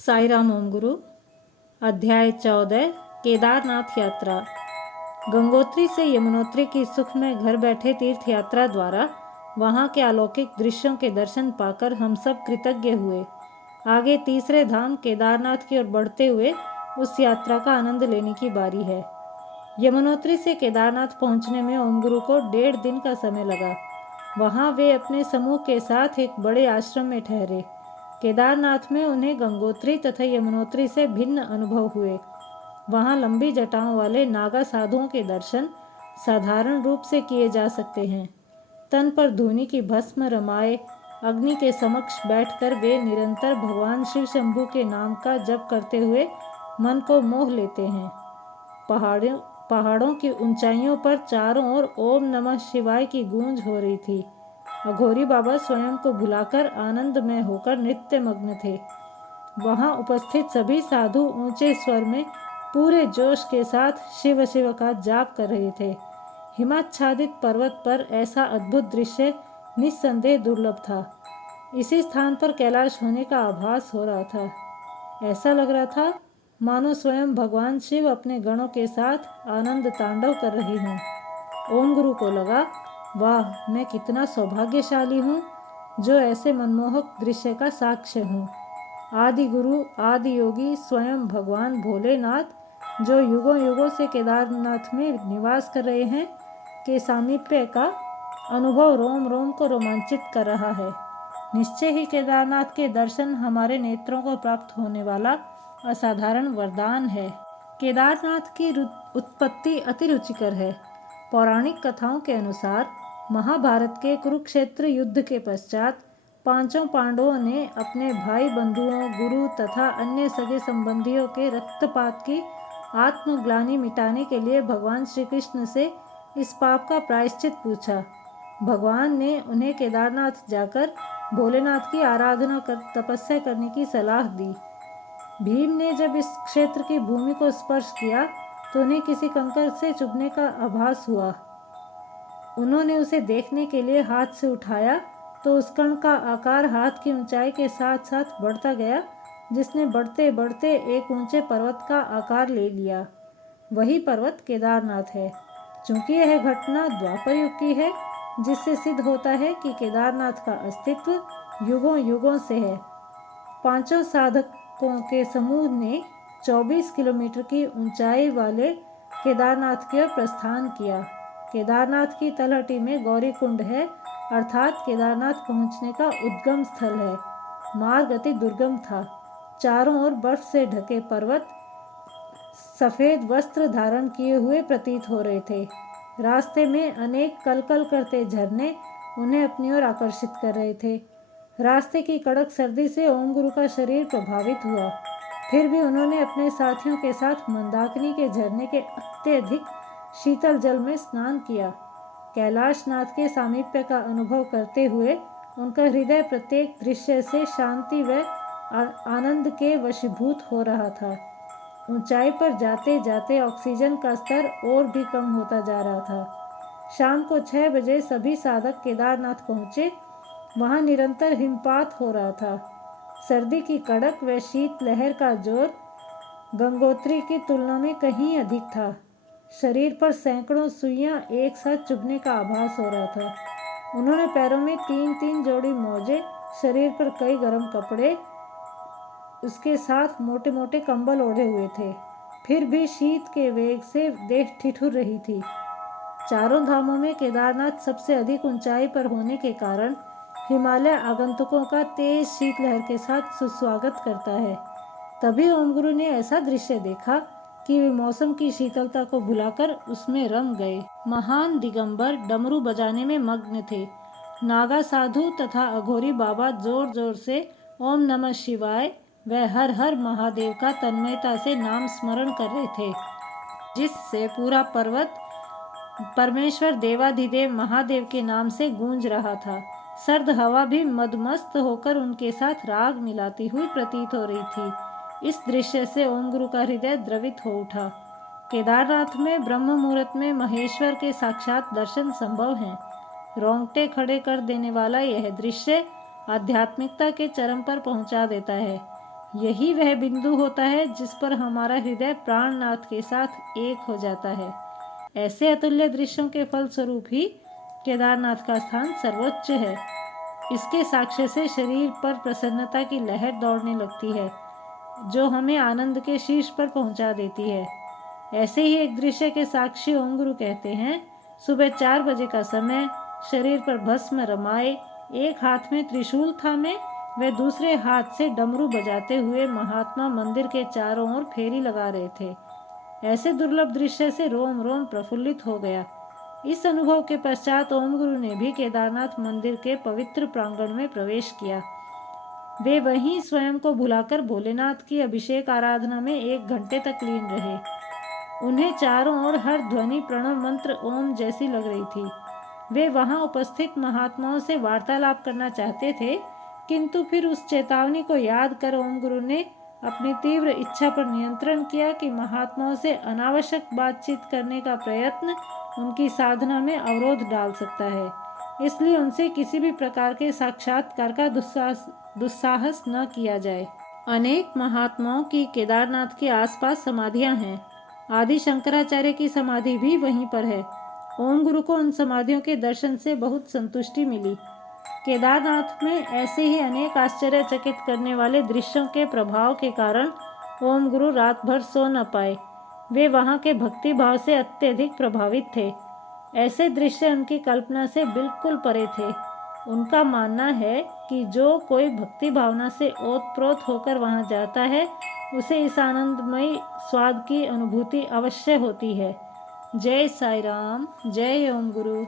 साई राम ओम गुरु। अध्याय 14 केदारनाथ यात्रा। गंगोत्री से यमुनोत्री की सुख में घर बैठे तीर्थ यात्रा द्वारा वहाँ के अलौकिक दृश्यों के दर्शन पाकर हम सब कृतज्ञ हुए। आगे तीसरे धाम केदारनाथ की ओर बढ़ते हुए उस यात्रा का आनंद लेने की बारी है। यमुनोत्री से केदारनाथ पहुँचने में ओम गुरु को 1.5 दिन का समय लगा। वहाँ वे अपने समूह के साथ एक बड़े आश्रम में ठहरे। केदारनाथ में उन्हें गंगोत्री तथा यमुनोत्री से भिन्न अनुभव हुए। वहाँ लंबी जटाओं वाले नागा साधुओं के दर्शन साधारण रूप से किए जा सकते हैं। तन पर धूनी की भस्म रमाए अग्नि के समक्ष बैठकर वे निरंतर भगवान शिव शंभू के नाम का जप करते हुए मन को मोह लेते हैं। पहाड़ों की ऊंचाइयों पर चारों ओर ओम नमः शिवाय की गूंज हो रही थी। अघोरी बाबा स्वयं को भुलाकर आनंदमय होकर नृत्य मग्न थे। वहां उपस्थित सभी साधु ऊंचे स्वर में पूरे जोश के साथ शिव शिव का जाप कर रहे थे। हिमाच्छादित पर्वत पर ऐसा अद्भुत दृश्य निस्संदेह दुर्लभ था। इसी स्थान पर कैलाश होने का आभास हो रहा था। ऐसा लग रहा था मानो स्वयं भगवान शिव अपने गणों के साथ आनंद तांडव कर रहे हों। ओम गुरु को लगा, वाह, मैं कितना सौभाग्यशाली हूँ जो ऐसे मनमोहक दृश्य का साक्ष्य हूँ। आदि गुरु आदि योगी स्वयं भगवान भोलेनाथ जो युगों युगों से केदारनाथ में निवास कर रहे हैं के सामीप्य का अनुभव रोम रोम को रोमांचित कर रहा है। निश्चय ही केदारनाथ के दर्शन हमारे नेत्रों को प्राप्त होने वाला असाधारण वरदान है। केदारनाथ की उत्पत्ति अति रुचिकर है। पौराणिक कथाओं के अनुसार महाभारत के कुरुक्षेत्र युद्ध के पश्चात पांचों पांडवों ने अपने भाई बंधुओं, गुरु तथा अन्य सगे संबंधियों के रक्तपात की आत्मग्लानि मिटाने के लिए भगवान श्री कृष्ण से इस पाप का प्रायश्चित पूछा। भगवान ने उन्हें केदारनाथ जाकर भोलेनाथ की आराधना कर तपस्या करने की सलाह दी। भीम ने जब इस क्षेत्र की भूमि को स्पर्श किया तो उन्हें किसी कंकर से चुभने का आभास हुआ। उन्होंने उसे देखने के लिए हाथ से उठाया तो उस कण का आकार हाथ की ऊंचाई के साथ साथ बढ़ता गया, जिसने बढ़ते बढ़ते एक ऊंचे पर्वत का आकार ले लिया। वही पर्वत केदारनाथ है। चूंकि यह घटना द्वापर युग की है, जिससे सिद्ध होता है कि केदारनाथ का अस्तित्व युगों युगों से है। पांचों साधकों के समूह ने 24 किलोमीटर की ऊंचाई वाले केदारनाथ की ओर प्रस्थान किया। केदारनाथ की तलहटी में गौरी कुंड है, अर्थात केदारनाथ पहुंचने का उद्गम स्थल है। मार्ग अति दुर्गम था। चारों ओर बर्फ से ढके पर्वत सफेद वस्त्र धारण किए हुए प्रतीत हो रहे थे। रास्ते में अनेक कलकल करते झरने उन्हें अपनी ओर आकर्षित कर रहे थे। रास्ते की कड़क सर्दी से ओम गुरु का शरीर प्रभावित हुआ। फिर भी उन्होंने अपने साथियों के साथ मंदाकिनी के झरने के अत्यधिक शीतल जल में स्नान किया। कैलाशनाथ के सामीप्य का अनुभव करते हुए उनका हृदय प्रत्येक दृश्य से शांति व आनंद के वशीभूत हो रहा था। ऊंचाई पर जाते जाते ऑक्सीजन का स्तर और भी कम होता जा रहा था। शाम को 6 बजे सभी साधक केदारनाथ पहुंचे। वहां निरंतर हिमपात हो रहा था। सर्दी की कड़क व शीत लहर का जोर गंगोत्री की तुलना में कहीं अधिक था। शरीर पर सैकड़ों सुइयां एक साथ चुभने का आभास हो रहा था। उन्होंने पैरों में 3-3 जोड़ी मोजे, शरीर पर कई गर्म कपड़े, उसके साथ मोटे मोटे कंबल ओढ़े हुए थे। फिर भी शीत के वेग से देह ठिठुर रही थी। चारों धामों में केदारनाथ सबसे अधिक ऊंचाई पर होने के कारण हिमालय आगंतुकों का तेज शीतलहर के साथ सुस्वागत करता है। तभी ओम गुरु ने ऐसा दृश्य देखा कि वे मौसम की शीतलता को भुलाकर उसमें रम गए। महान दिगंबर डमरू बजाने में मग्न थे। नागा साधु तथा अघोरी बाबा जोर जोर से ओम नमः शिवाय व हर हर महादेव का तन्मयता से नाम स्मरण कर रहे थे, जिससे पूरा पर्वत परमेश्वर देवाधिदेव महादेव के नाम से गूंज रहा था। सर्द हवा भी मदमस्त होकर उनके साथ राग मिलाती हुई प्रतीत हो रही थी। इस दृश्य से ओम गुरु का हृदय द्रवित हो उठा। केदारनाथ में ब्रह्म मुहूर्त में महेश्वर के साक्षात दर्शन संभव हैं। रोंगटे खड़े कर देने वाला यह दृश्य आध्यात्मिकता के चरम पर पहुंचा देता है। यही वह बिंदु होता है जिस पर हमारा हृदय प्राणनाथ के साथ एक हो जाता है। ऐसे अतुल्य दृश्यों के फलस्वरूप ही केदारनाथ का स्थान सर्वोच्च है। इसके साक्ष्य से शरीर पर प्रसन्नता की लहर दौड़ने लगती है, जो हमें आनंद के शीर्ष पर पहुंचा देती है। ऐसे ही एक दृश्य के साक्षी ओम गुरु कहते हैं, सुबह 4 बजे का समय, शरीर पर भस्म रमाए, एक हाथ में त्रिशूल थामे वे दूसरे हाथ से डमरू बजाते हुए महात्मा मंदिर के चारों ओर फेरी लगा रहे थे। ऐसे दुर्लभ दृश्य से रोम रोम प्रफुल्लित हो गया। इस अनुभव के पश्चात ओम गुरु ने भी केदारनाथ मंदिर के पवित्र प्रांगण में प्रवेश किया। वे वहीं स्वयं को भुलाकर भोलेनाथ की अभिषेक आराधना में 1 घंटे तक लीन रहे। उन्हें चारों ओर हर ध्वनि प्रणव मंत्र ओम जैसी लग रही थी। वे वहां उपस्थित महात्माओं से वार्तालाप करना चाहते थे, किंतु फिर उस चेतावनी को याद कर ओम गुरु ने अपनी तीव्र इच्छा पर नियंत्रण किया कि महात्माओं से अनावश्यक बातचीत करने का प्रयत्न उनकी साधना में अवरोध डाल सकता है। इसलिए उनसे किसी भी प्रकार के साक्षात्कार का दुस्साहस न किया जाए। अनेक महात्माओं की केदारनाथ के आसपास समाधियां हैं। आदि शंकराचार्य की समाधि भी वहीं पर है। ओम गुरु को उन समाधियों के दर्शन से बहुत संतुष्टि मिली। केदारनाथ में ऐसे ही अनेक आश्चर्यचकित करने वाले दृश्यों के प्रभाव के कारण ओम गुरु रात भर सो न पाए। वे वहाँ के भक्ति भाव से अत्यधिक प्रभावित थे। ऐसे दृश्य उनकी कल्पना से बिल्कुल परे थे। उनका मानना है कि जो कोई भक्ति भावना से ओतप्रोत होकर वहाँ जाता है, उसे इस आनंदमयी स्वाद की अनुभूति अवश्य होती है। जय साई राम, जय ओम गुरु।